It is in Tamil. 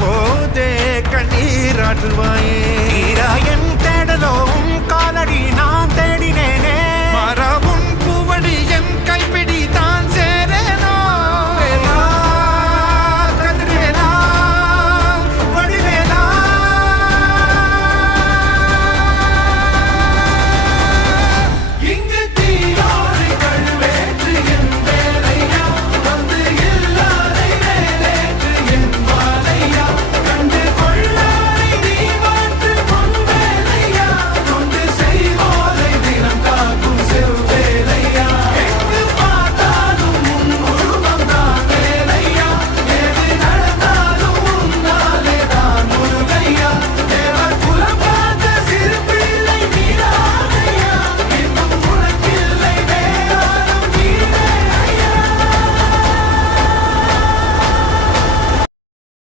போதே கண்ணீராற்றுவாயே என் தேடலும் காலடி நான் தேடினேனே மரபும் பூவடி என் கைப்பிடி